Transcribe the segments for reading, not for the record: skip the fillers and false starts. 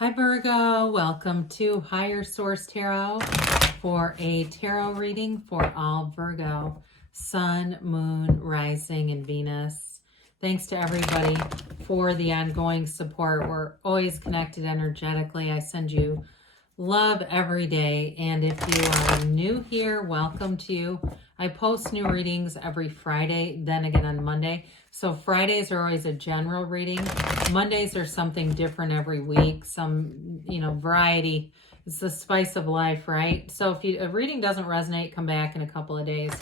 Hi Virgo, welcome to Higher Source Tarot for a tarot reading for all Virgo, Sun, Moon, Rising, and Venus. Thanks to everybody for the ongoing support. We're always connected energetically. I send you love every day. And if you are new here, welcome to you. I post new readings every Friday, then again on Monday. So Fridays are always a general reading. Mondays are something different every week. Some, variety. It's the spice of life, right? So if a reading doesn't resonate, come back in a couple of days.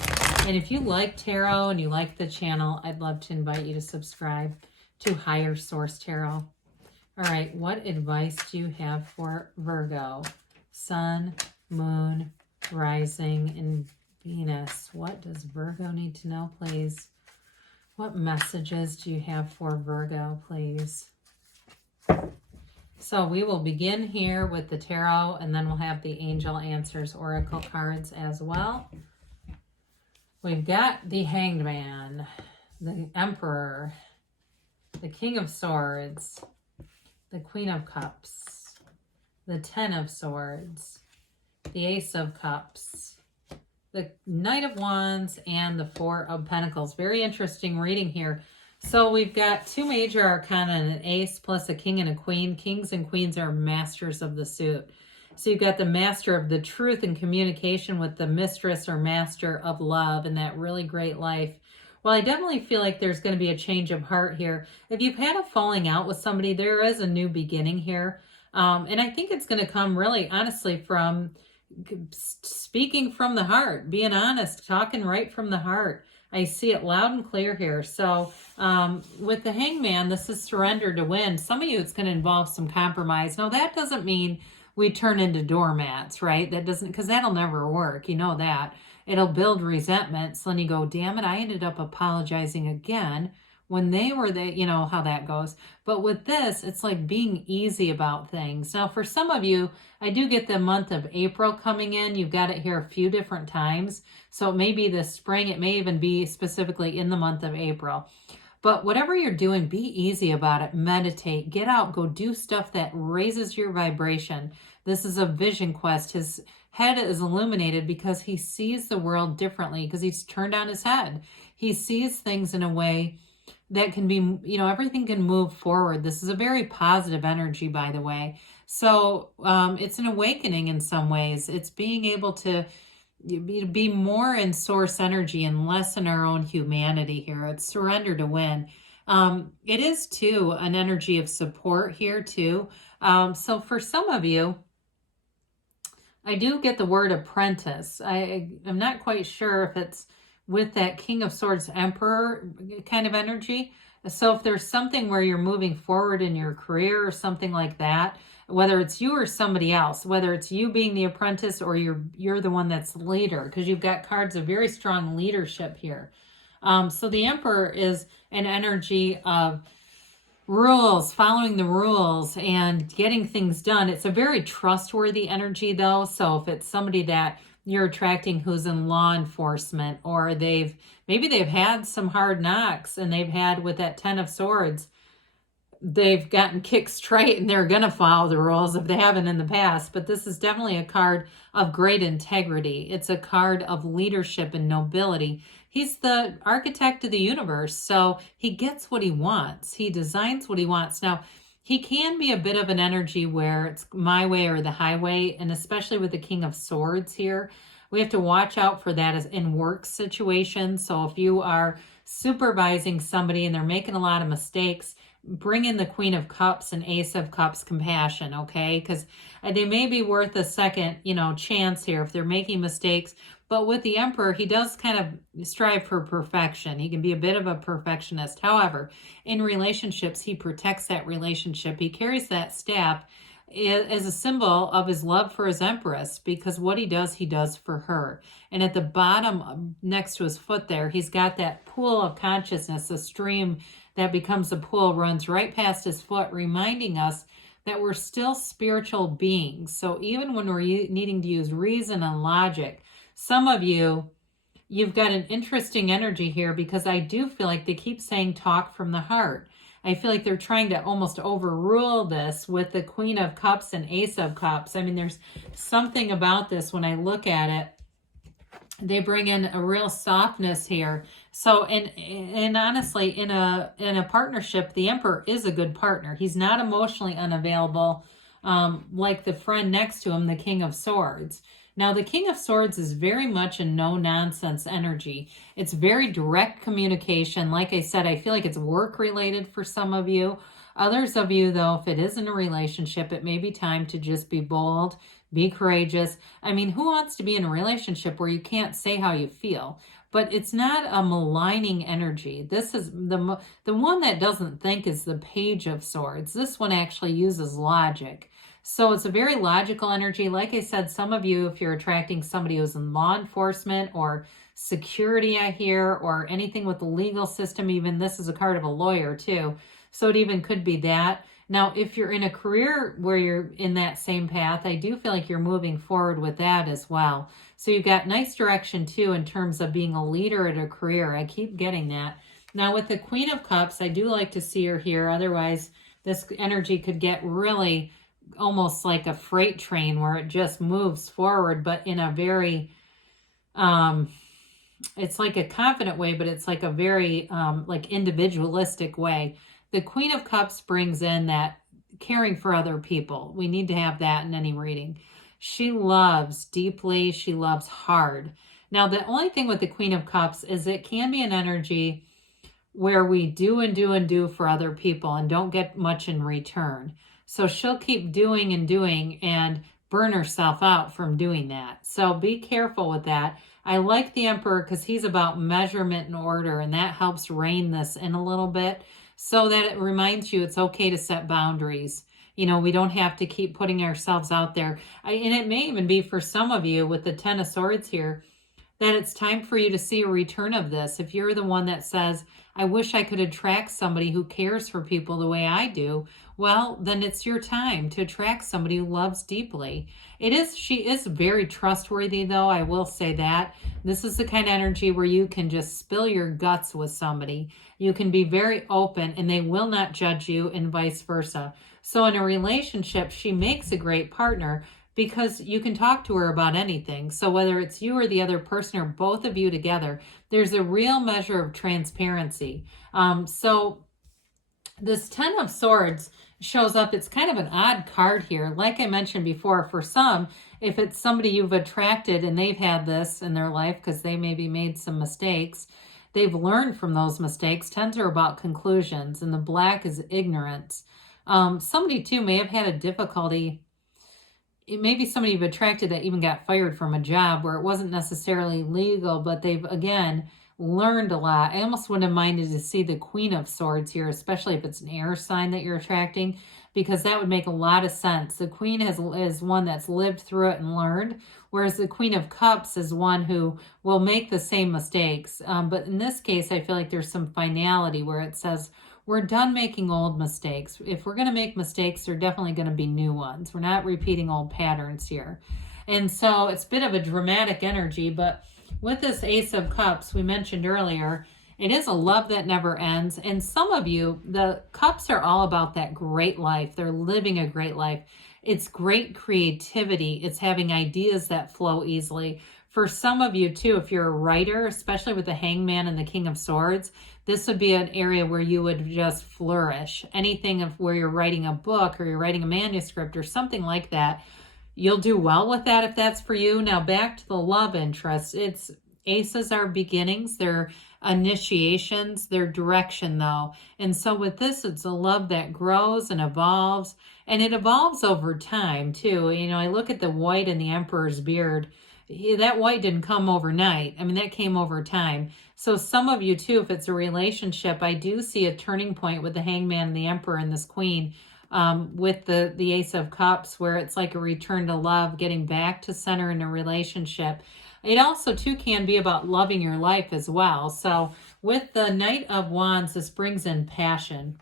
And if you like tarot and you like the channel, I'd love to invite you to subscribe to Higher Source Tarot. All right, what advice do you have for Virgo? Sun, Moon, Rising, and Venus. What does Virgo need to know, please? What messages do you have for Virgo, please? So we will begin here with the tarot, and then we'll have the Angel Answers Oracle cards as well. We've got the Hanged Man, the Emperor, the King of Swords, the Queen of Cups, the Ten of Swords, the Ace of Cups, the Knight of Wands, and the Four of Pentacles. Very interesting reading here. So we've got two major arcana and an ace plus a king and a queen. Kings and queens are masters of the suit. So you've got the master of the truth and communication with the mistress or master of love and that really great life. Well, I definitely feel like there's going to be a change of heart here. If you've had a falling out with somebody, there is a new beginning here. And I think it's going to come really, honestly, from speaking from the heart, being honest, talking right from the heart. I see it loud and clear here. So with the Hangman, this is surrender to win. Some of you, it's going to involve some compromise. Now, that doesn't mean we turn into doormats, right? That doesn't, because that'll never work. You know that. It'll build resentment. So then you go, damn it, I ended up apologizing again when they were there. You know how that goes. But with this, it's like being easy about things. Now, for some of you, I do get the month of April coming in. You've got it here a few different times. So it may be the spring. It may even be specifically in the month of April. But whatever you're doing, be easy about it. Meditate, get out, go do stuff that raises your vibration. This is a vision quest. His head is illuminated because he sees the world differently, because he's turned on his head. He sees things in a way that can be, everything can move forward. This is a very positive energy, by the way. So it's an awakening in some ways. It's being able to be more in source energy and less in our own humanity here. It's surrender to win. It is, too, an energy of support here, too. So for some of you, I do get the word apprentice. I'm not quite sure if it's with that King of Swords Emperor kind of energy. So if there's something where you're moving forward in your career or something like that, whether it's you or somebody else, whether it's you being the apprentice or you're the one that's leader, because you've got cards of very strong leadership here. So the Emperor is an energy of rules, following the rules and getting things done. It's a very trustworthy energy, though. So if it's somebody that you're attracting who's in law enforcement, or maybe they've had some hard knocks, and they've had, with that Ten of Swords, they've gotten kicked straight and they're going to follow the rules if they haven't in the past. But this is definitely a card of great integrity. It's a card of leadership and nobility. He's the architect of the universe, so he gets what he wants. He designs what he wants. Now, he can be a bit of an energy where it's my way or the highway, and especially with the King of Swords here, we have to watch out for that as in work situations. So if you are supervising somebody and they're making a lot of mistakes, bring in the Queen of Cups and Ace of Cups compassion, okay? Because they may be worth a second, chance here if they're making mistakes. But with the Emperor, he does kind of strive for perfection. He can be a bit of a perfectionist. However, in relationships, he protects that relationship. He carries that staff as a symbol of his love for his Empress, because what he does for her. And at the bottom, next to his foot there, he's got that pool of consciousness, a stream that becomes a pool, runs right past his foot, reminding us that we're still spiritual beings. So even when we're needing to use reason and logic, some of you, you've got an interesting energy here, because I do feel like they keep saying talk from the heart. I feel like they're trying to almost overrule this with the Queen of Cups and Ace of Cups. I mean, there's something about this when I look at it. They bring in a real softness here. So, and honestly, in a partnership, the Emperor is a good partner. He's not emotionally unavailable, like the friend next to him, the King of Swords. Now, the King of Swords is very much a no-nonsense energy. It's very direct communication. Like I said, I feel like it's work-related for some of you. Others of you, though, if it is in a relationship, it may be time to just be bold, be courageous. I mean, who wants to be in a relationship where you can't say how you feel? But it's not a maligning energy. This is the one that doesn't think is the Page of Swords. This one actually uses logic. So it's a very logical energy. Like I said, some of you, if you're attracting somebody who's in law enforcement or security, I hear, or anything with the legal system, even this is a card of a lawyer too. So it even could be that. Now, if you're in a career where you're in that same path, I do feel like you're moving forward with that as well. So you've got nice direction too in terms of being a leader at a career. I keep getting that. Now with the Queen of Cups, I do like to see her here. Otherwise, this energy could get really almost like a freight train where it just moves forward, but in a very, it's like a confident way, but it's like a very like individualistic way. The Queen of Cups brings in that caring for other people. We need to have that in any reading. She loves deeply. She loves hard. Now, the only thing with the Queen of Cups is it can be an energy where we do and do and do for other people and don't get much in return. So she'll keep doing and doing and burn herself out from doing that. So be careful with that. I like the Emperor because he's about measurement and order, and that helps rein this in a little bit, so that it reminds you it's okay to set boundaries. You know, we don't have to keep putting ourselves out there. And it may even be for some of you with the Ten of Swords here, that it's time for you to see a return of this. If you're the one that says, I wish I could attract somebody who cares for people the way I do, well, then it's your time to attract somebody who loves deeply. She is very trustworthy, though, I will say that. This is the kind of energy where you can just spill your guts with somebody. You can be very open and they will not judge you, and vice versa. So in a relationship, she makes a great partner because you can talk to her about anything. So whether it's you or the other person or both of you together, there's a real measure of transparency. So this Ten of Swords shows up. It's kind of an odd card here. Like I mentioned before, for some, if it's somebody you've attracted and they've had this in their life because they maybe made some mistakes, they've learned from those mistakes. Tens are about conclusions, and the black is ignorance. Somebody too may have had a difficulty. It may be somebody you've attracted that even got fired from a job where it wasn't necessarily legal, but they've, again, learned a lot. I almost wouldn't have minded to see the Queen of Swords here, especially if it's an air sign that you're attracting, because that would make a lot of sense. The Queen is one that's lived through it and learned, whereas the Queen of Cups is one who will make the same mistakes. But in this case, I feel like there's some finality where it says, we're done making old mistakes. If we're going to make mistakes, they're definitely going to be new ones. We're not repeating old patterns here. And so it's a bit of a dramatic energy, but with this Ace of Cups, we mentioned earlier, it is a love that never ends. And some of you, the cups are all about that great life. They're living a great life. It's great creativity. It's having ideas that flow easily. For some of you too, if you're a writer, especially with the Hangman and the King of Swords, this would be an area where you would just flourish. Anything of where you're writing a book or you're writing a manuscript or something like that, you'll do well with that if that's for you. Now back to the love interest. It's aces are beginnings. They're initiations. They're direction though. And so with this, it's a love that grows and evolves. And it evolves over time too. You know, I look at the white in the Emperor's beard. That white didn't come overnight. I mean, that came over time. So some of you too, if it's a relationship, I do see a turning point with the Hangman and the Emperor and this Queen with the Ace of Cups, where it's like a return to love, getting back to center in a relationship. It also too can be about loving your life as well. So with the Knight of Wands, this brings in passion.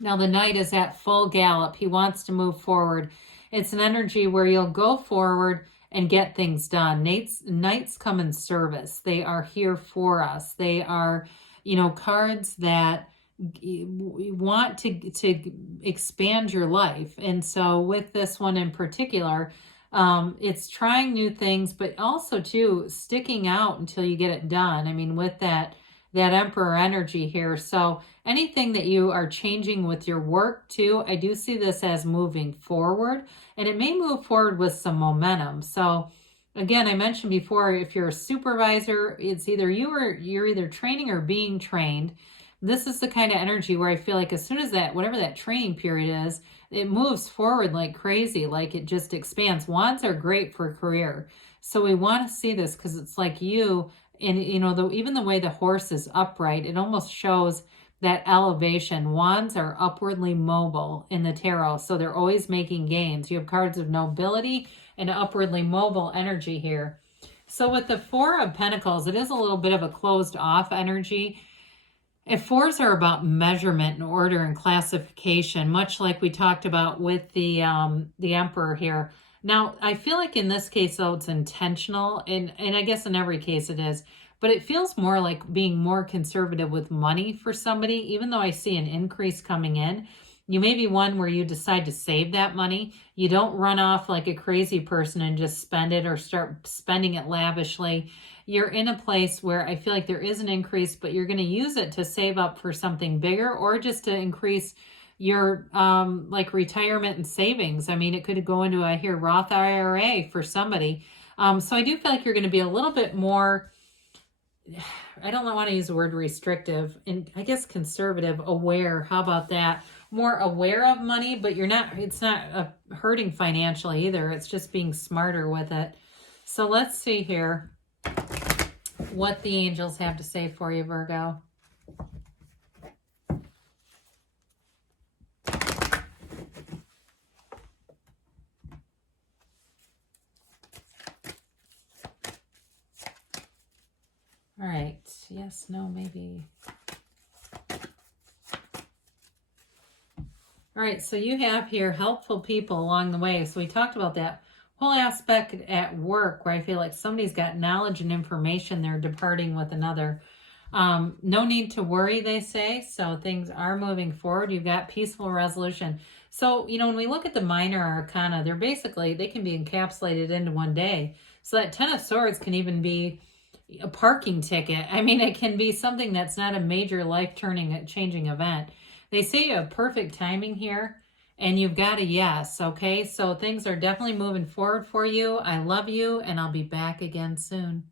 Now the Knight is at full gallop. He wants to move forward. It's an energy where you'll go forward and get things done. Knights come in service. They are here for us. They are, you know, cards that want to expand your life. And so with this one in particular, it's trying new things, but also too sticking out until you get it done. I mean, with that Emperor energy here. So anything that you are changing with your work too, I do see this as moving forward, and it may move forward with some momentum. So again, I mentioned before, if you're a supervisor, it's either you or you're either training or being trained. This is the kind of energy where I feel like as soon as that, whatever that training period is, it moves forward like crazy, like it just expands. Wands are great for career. So we want to see this because it's like you, and you know, even the way the horse is upright, it almost shows that elevation. Wands are upwardly mobile in the tarot, so they're always making gains. You have cards of nobility and upwardly mobile energy here. So with the Four of Pentacles, it is a little bit of a closed off energy. And fours are about measurement and order and classification, much like we talked about with the Emperor here. Now, I feel like in this case, though, it's intentional, and I guess in every case it is, but it feels more like being more conservative with money for somebody, even though I see an increase coming in. You may be one where you decide to save that money. You don't run off like a crazy person and just spend it or start spending it lavishly. You're in a place where I feel like there is an increase, but you're going to use it to save up for something bigger or just to increase your like retirement and savings. I mean, it could go into, I hear, Roth IRA for somebody. So I do feel like you're going to be a little bit more, I don't want to use the word restrictive, and I guess conservative, aware. How about that? More aware of money, but you're not, it's not hurting financially either. It's just being smarter with it. So let's see here what the angels have to say for you, Virgo. All right. Yes, no, maybe. All right, so you have here helpful people along the way. So we talked about that whole aspect at work where I feel like somebody's got knowledge and information they're departing with another. No need to worry, they say. So things are moving forward. You've got peaceful resolution. So, you know, when we look at the minor arcana, they're basically, they can be encapsulated into one day. So that Ten of Swords can even be a parking ticket. I mean, it can be something that's not a major life-turning, changing event. They say you have perfect timing here, and you've got a yes, okay? So things are definitely moving forward for you. I love you, and I'll be back again soon.